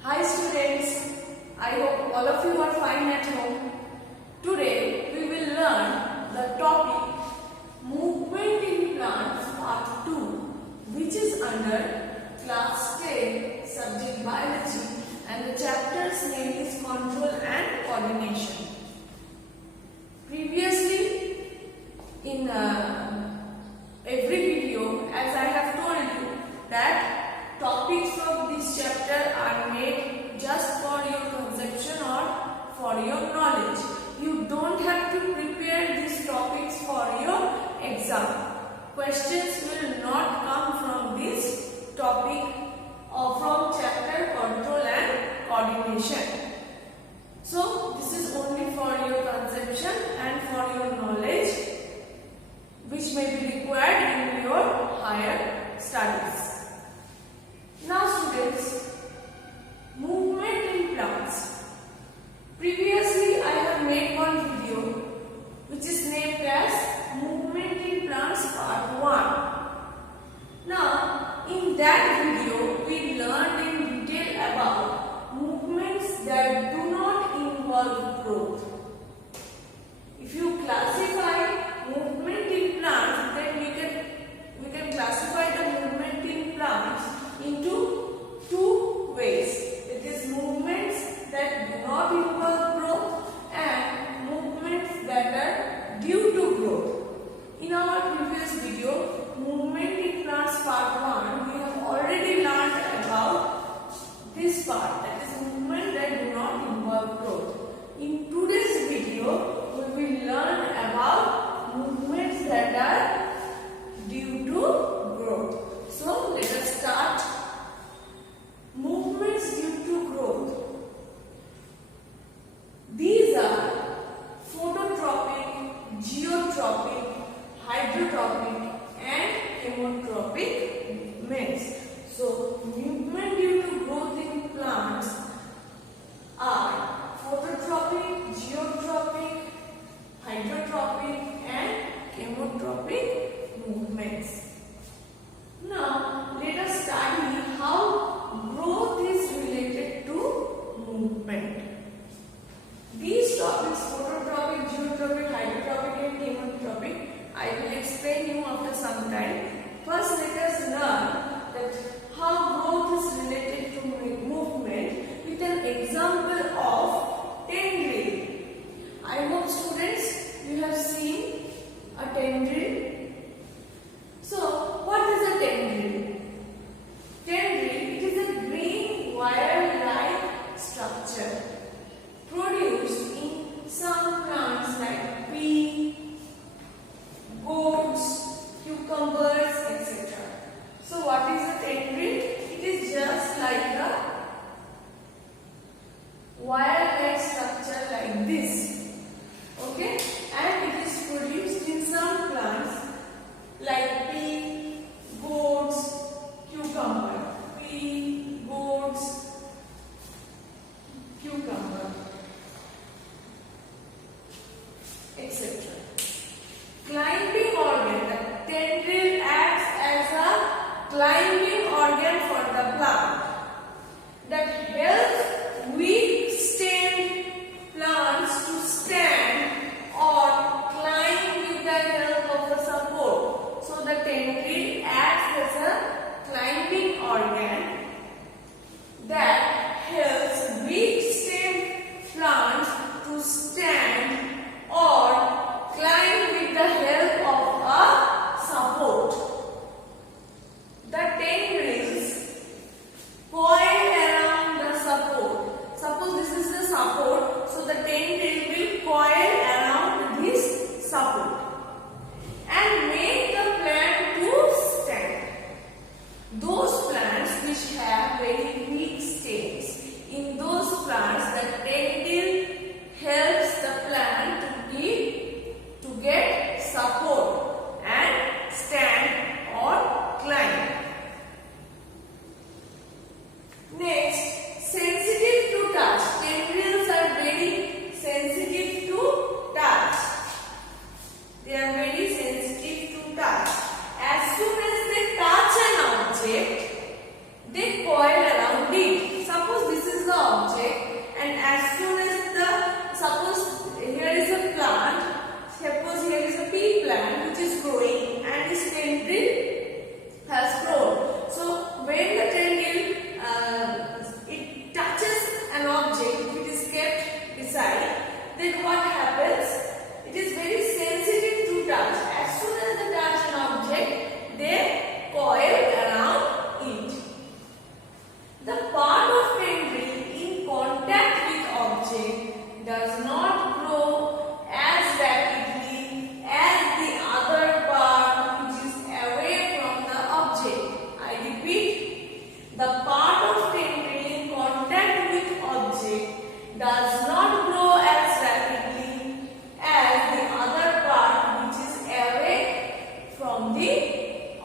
Hi students, I hope all of you are fine at home. Today we will learn the topic Movement in Plants Part 2, which is under Class 10 Subject Biology, and the chapter's name is Control and Coordination. Previously in every video, as I have told you that topics of this chapter are made just for your conception or for your knowledge. You don't have to prepare these topics for your exam. Questions will not come from this topic or from chapter Control and Coordination. So this is only for your conception and for your knowledge, which may be required in your higher studies. Now students, movement in plants. Previously I have made one video which is named as Movement in Plants Part 1. Now in that video we learned in detail about movements that do not involve growth. If you classify movement in plants, then we can classify the movement in plants into two ways. It is movements that do not involve growth and movements that are due to growth. In our previous video, Movement in Plants Part 1, we have already learned about this part, that is movement that do not involve growth. In today's video, we will learn about movements that are due to growth. So let us start. Movements due to growth. These are phototropic, geotropic, hydrotropic and chemotropic movements. So movement due to growth in plants are phototropic, geotropic, hydrotropic and chemotropic movements. Now let us study how growth is related to movement. These topics, phototropic, geotropic, hydrotropic and chemotropic, I will explain you after some time. First let us learn that how growth is related to movement with an example of tendril. I hope students you have seen a tendril. So what is a tendril? Tendril, it is a green wire-like structure produced in some plants like pea, gourds, cucumbers, etc. So what is a tendril? It is just like a wire-like structure like this. Okay? And it is produced in some plants like pea, gourds, cucumber. Pea, gourds, cucumber, etc. Climbing organ. The tendril acts as a climbing organ for the plant that helps weak-stemmed plants to stand or climb with the help of a support. So the tendril acts as a climbing organ that helps weak-stemmed plants to stand or climb with the help of a support. The tendrils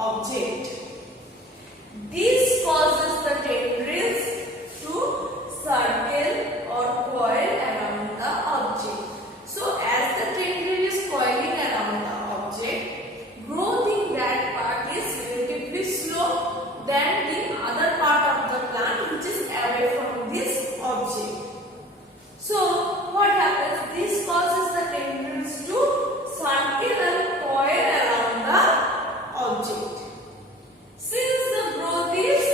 object. This causes the tendrils to circle or coil around the object. So as the tendril is coiling around the object, growth in that part is relatively slow than the other part of the plant which is away from this object. So what happens? This causes the tendrils to circle and coil around the object. Since the growth is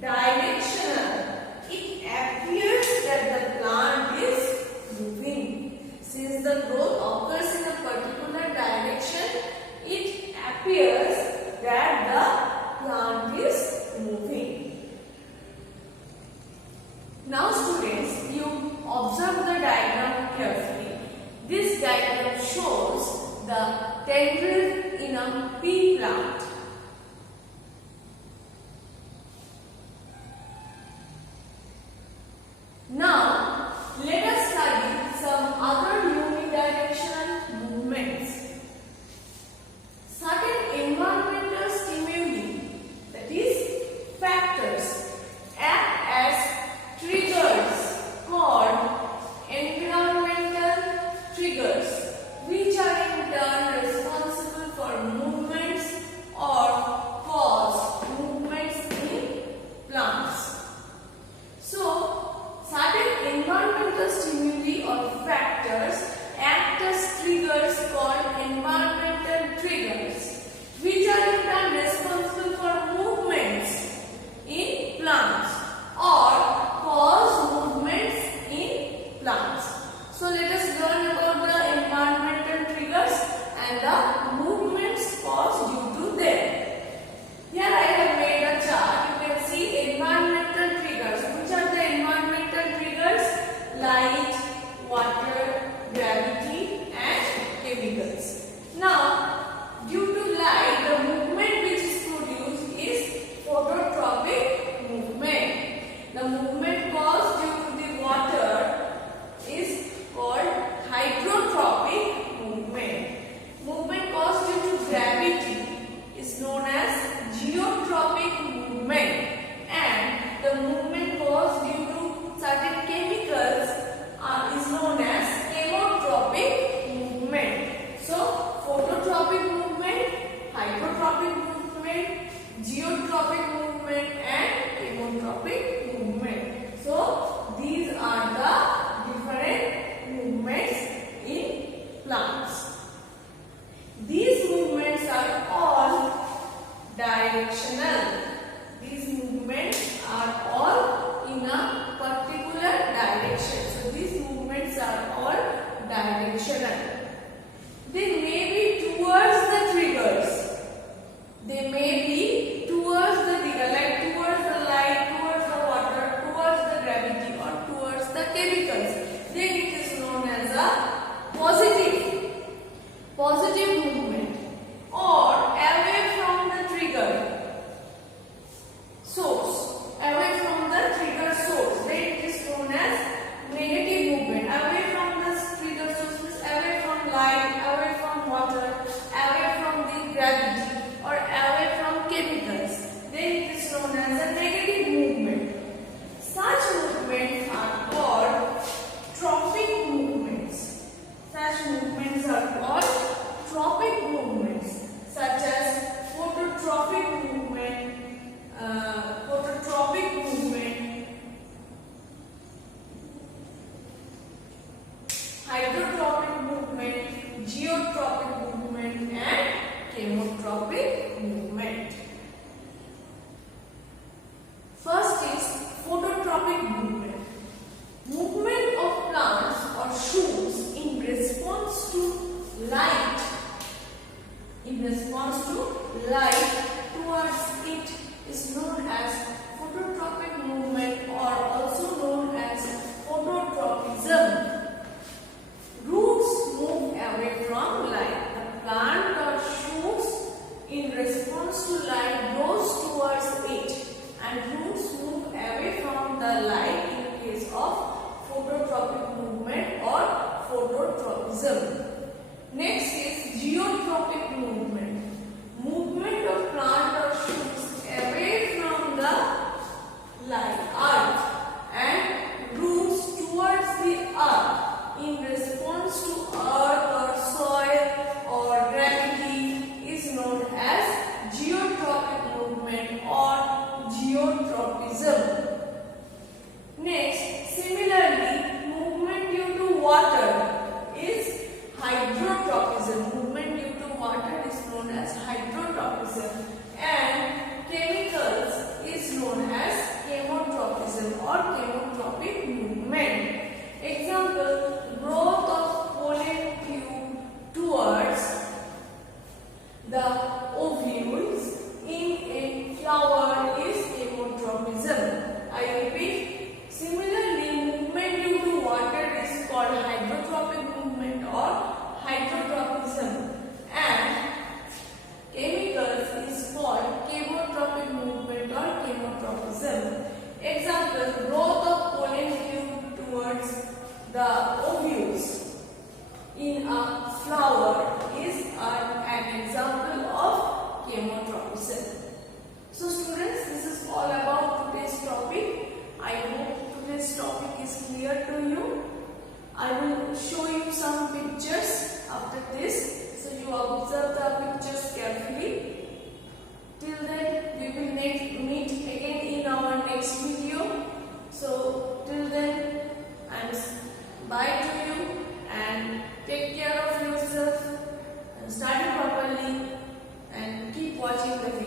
directional, it appears that the plant is moving. Since the growth occurs in a particular direction, it appears that the plant is moving. Now students, you observe the diagram carefully. This diagram shows the tendril in a pea plant. Now, let us study some other unidirectional movements. Certain environmental stimuli, that is factors, act as triggers called environmental triggers, which are in turn responsible for movements or cause movements in plants. So, certain environmental stimuli or factors act as triggers called environmental triggers, which are in turn responsible for movements in plants or cause movements in plants. So let us learn about the environmental triggers and the movements caused due to them. Here I have made a chart. You can see environmental triggers. Which are the environmental triggers? Light, water, gravity and chemicals. Now, due to light, the movement which is produced is phototropic movement. The movement caused due to the water is called hydrotropic movement. Movement caused due to gravity is known as geotropic movement, and the movement caused due to certain chemicals is known as chemotropic movement. So, phototropic movement, hydrotropic movement, geotropic movement and chemotropic movement. So, these are the different movements in plants. These movements are all directional. These movements are all in a particular direction. So, these movements are all directional. They may be towards the triggers. They may be towards the trigger, like towards the light, towards the water, towards the gravity or towards the chemicals. Then it is known as a positive movement, or away from the trigger source, away from the trigger source. Then it is known as negative movement. Away from the trigger source means away from light, away from water, away from the gravity or away from chemicals. Then it is known as a negative movement. Such movements are called tropic movements. Such movements are called tropic movements, such as phototropic movement, hydrotropic movement, geotropic movement and chemotropic movement. First is phototropic movement. Movement of plants or shoots in response to light. In response to light towards it is known as phototropic movement, or also known as phototropism. Roots move away from light. The plant or shoots in response to light goes towards it, and roots move away from the light in case of phototropic movement or phototropism. Next is geotropic movement. Movement tropism. Example, growth of pollen tube towards the ovules in a flower is an example of chemotropism. So students, this is all about today's topic. I hope today's topic is clear to you. I will show you some pictures after this, so you observe the pictures carefully. Till then, we will meet again in our next video. So till then, bye to you and take care of yourself and study properly and keep watching the video.